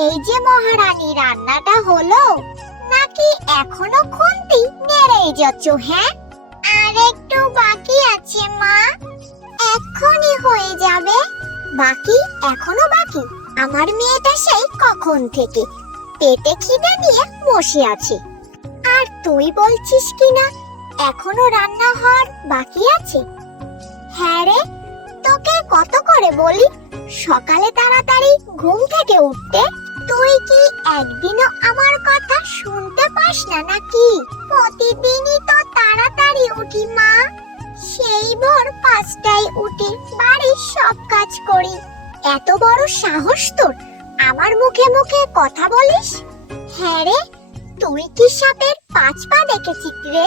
এই যে মহারানী, রান্নাটা হলো? নাকি এখনও খুন্তি নেড়েই যাচ্ছ হ্যাঁ? আর একটু বাকি আছে, মা। এক্ষুনি হয়ে যাবে। বাকি? এখনও বাকি? আমার মেয়েটা সেই কখন থেকে? পেটে খিদে নিয়ে বসে আছে। আর তুই বলছিস কিনা এখনও রান্না হওয়ার বাকি আছে? হ্যাঁ রে, তোকে কত করে বলি? সকালে তাড়াতাড়ি ঘুম থেকে উঠতে তুই কি একদিনও আমার কথা শুনতে পাস না নাকি? প্রতিদিনই তো তাড়াতাড়ি উঠি, মা। সেই ভোর পাঁচটায় উঠে বাড়ির সব কাজ করি। এত বড় সাহস তোর, আমার মুখে মুখে কথা বলিস? হ্যাঁ রে, তুই কি সাপের পাঁচ পা দেখেছিস রে?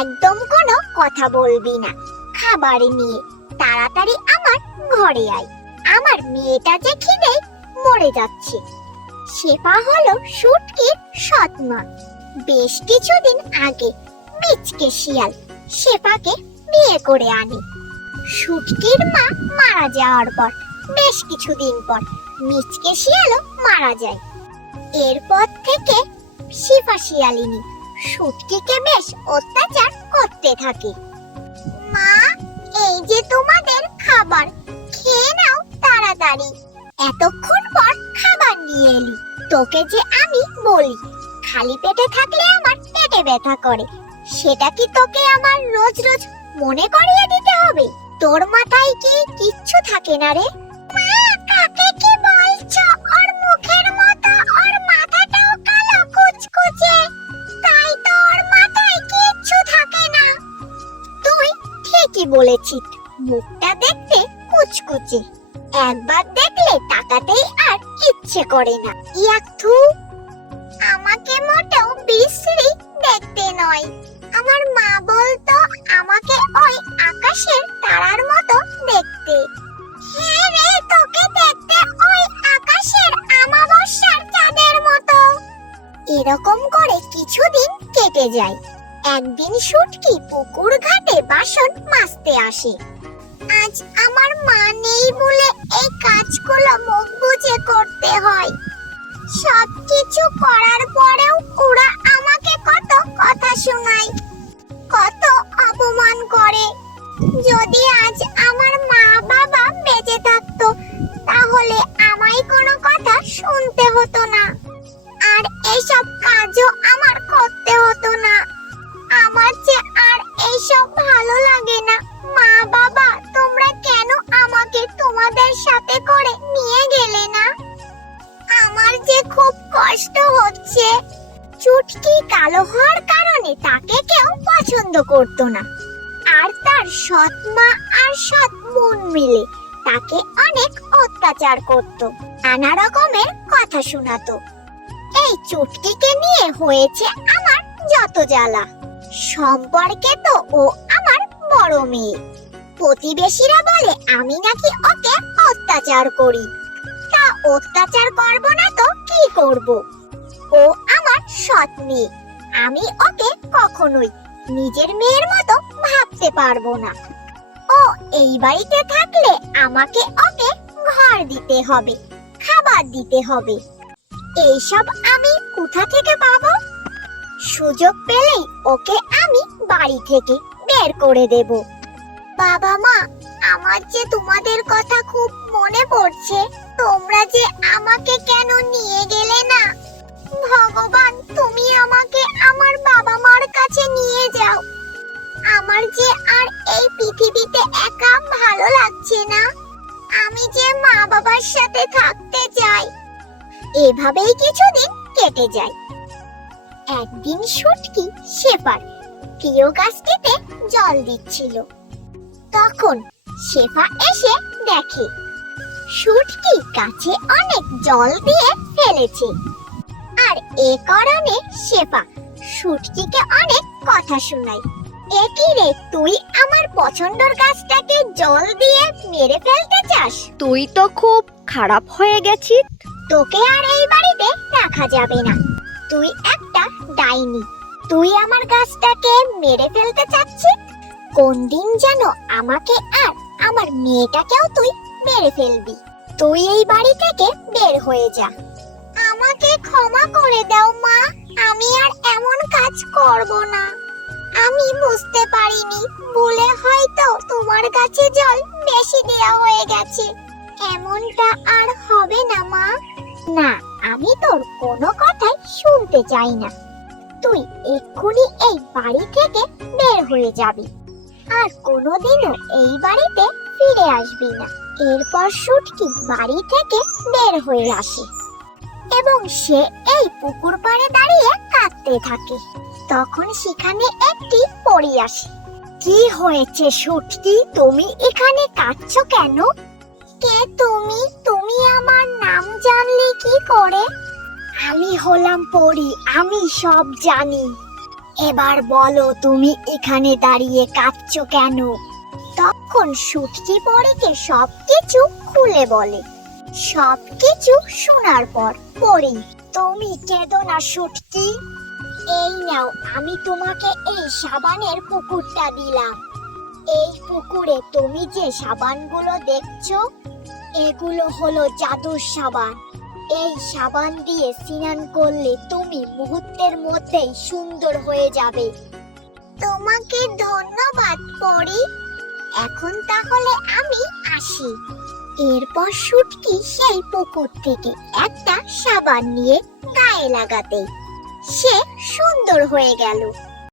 একদম কোনো কথা বলবি না। খাবার নিয়ে তাড়াতাড়ি আমার ঘরে আয়। আমার মেয়েটা যে খিদে মরে যাচ্ছে। সেপা হলো শুটকির সৎমা। বেশ কিছুদিন আগে মিচকে শিয়াল সেপাকে বিয়ে করে আনে। শুটকির মা মারা যাওয়ার পর, বেশ কিছুদিন পর মিচকে শিয়ালও মারা যায়। এরপর থেকে শিফা শিয়ালিনী শুটকিকে বেশ অত্যাচার করতে থাকে। মা, এই যে তোমাদের খাবার, খেয়ে নাও তাড়াতাড়ি। এতক্ষণ পর খাবার নিয়ে এলি। তোকে যে আমি বলি, খালি পেটে থাকলে আমার পেটে ব্যথা করে। সেটা কি তোকে আমার রোজ রোজ মনে করিয়ে দিতে হবে? তোর মাথায় কি কিচ্ছু থাকে না রে? কাকে কি বলছো? ওর মুখের মতো, ওর মাথাটাও কালো কুচকুচে। তাই তো ওর মাথায় কিচ্ছু থাকে না। তুই ঠিকই বলেছিস, মুখটা দেখতে কুচকুচে। একবার দেখলে তাকাতেই আর ইচ্ছে করে না। ইয়াকথু, আমাকে মোটেও বিশ্রী দেখতে নয়। আমার মা বলতো, আমাকে ওই আকাশের তারার মতো দেখতে। হ্যাঁ রে, তোকে দেখতে ওই আকাশের আমাবস্যার চাঁদের মতো। এরকম করে কিছুদিন কেটে যায়। একদিন শুটকি পুকুর ঘাটে বাসন মাজতে আসে। আজ আমার মা নেই বলে এই কাজগুলো মুখ বুজে করতে হয়। সব কিছু করার পরেও ওরা আমাকে কত কথা শোনায়, কত অপমান করে। যদি আজ আমার মা বাবা বেঁচে থাকতো, তাহলে আমায় কোনো কথা শুনতে হতো না। আর এসব আমার খুব কষ্ট হচ্ছে। চুটকি কালো হওয়ার কারণে তাকে কেউ পছন্দ করত না। আর তার সৎ মা আর সৎ বোন মিলে তাকে অনেক অত্যাচার করত, নানা রকমের কথা শোনাতো। এই চুটকিকে নিয়ে হয়েছে আমার যত জ্বালা। সম্পর্কে তো ও আমার বড় মেয়ে। প্রতিবেশীরা বলে, আমি নাকি ওকে অত্যাচার করি। অত্যাচার করব না তো কি করব? ও আমার সৎ মেয়ে আমি ওকে কখনোই নিজের মেয়ের মতো ভাবতে পারব না। ও এই বাড়িতে থাকলে আমাকে ওকে ঘর দিতে হবে, খাবার দিতে হবে। এইসব আমি কোথা থেকে পাবো? সুযোগ পেলেই ওকে আমি বাড়ি থেকে বের করে দেব। বাবা মা, আমার যে তোমাদের কথা খুব মনে পড়ছে। তোমরা যে আমাকে কেন নিয়ে গেলে না? ভগবান, তুমি আমাকে আমার বাবা মার কাছে নিয়ে যাও। আমার যে আর এই পৃথিবীতে একা ভালো লাগছে না। আমি যে মা বাবার সাথে থাকতে চাই, এভাবেই কিছুদিন কেটে যায়। একদিন শুটকি শেফার প্রিয় গাছটিতে জল দিচ্ছিল। তখন শেফা এসে দেখে শুটকি গাছে অনেক জল দিয়ে ফেলেছে। আর এ কারণে শেফা শুটকিকে অনেক কথা শোনায়। একই রে তুই আমার পছন্দের গাছটাকে জল দিয়ে মেরে ফেলতে চাস? তুই তো খুব খারাপ হয়ে গেছিস। তোকে আর এই বাড়িতে রাখা যাবে না। তুই একটা ডাইনি। তুই আমার গাছটাকে মেরে ফেলতে চাচ্ছিস? কোন দিন যেন আমাকে আর আমার মেয়েটাকেও তুই মেরে ফেলবি। তুই এই বাড়ি থেকে বের হয়ে যা। আমাকে ক্ষমা করে দাও, মা। আমি আর এমন কাজ করব না। আমি বুঝতে পারিনি। ভুলে হয়তো তোমার কাছে জল বেশি দেয়া হয়ে গেছে। এমনটা আর হবে না, মা। না, আমি তোর কোনো কথাই শুনতে চাই না। তুই এক্ষুনি এই বাড়ি থেকে বের হয়ে যাবি। আর কোনোদিনও এই বাড়িতে ফিরে আসবি না। এরপর সুটকি বাড়ি থেকে বের হয়ে আসে। এবং সে এই পুকুর পাড়ে দাঁড়িয়ে কাঁদতে থাকে। তখন সেখানে একটি পরী আসে। কি হয়েছে সুটকি? তুমি এখানে কাঁদছ কেন? কে তুমি? তুমি আমার নাম জানলে কি করে? আমি হলাম পরী, আমি সব জানি। এবার বলো তুমি এখানে দাঁড়িয়ে কাঁদছ কেন? তখন সুটকি পরীকে সবকিছু খুলে বলে। সবকিছু শোনার পর পড়ি তুমি কেঁদো না সুটকি। এই নাও, আমি তোমাকে এই সাবানের পুকুরটা দিলাম। এই পুকুরে তুমি যে সাবানগুলো দেখছ, এগুলো হলো জাদুর সাবান। এই সাবান দিয়ে স্নান করলে তুমি মুহূর্তের মধ্যেই সুন্দর হয়ে যাবে। তোমাকে ধন্যবাদ, পরি। এখন তাহলে আমি আসি। এরপর শুটকি সেই পুকুর থেকে একটা সাবান নিয়ে গায়ে লাগাতে সে সুন্দর হয়ে গেল।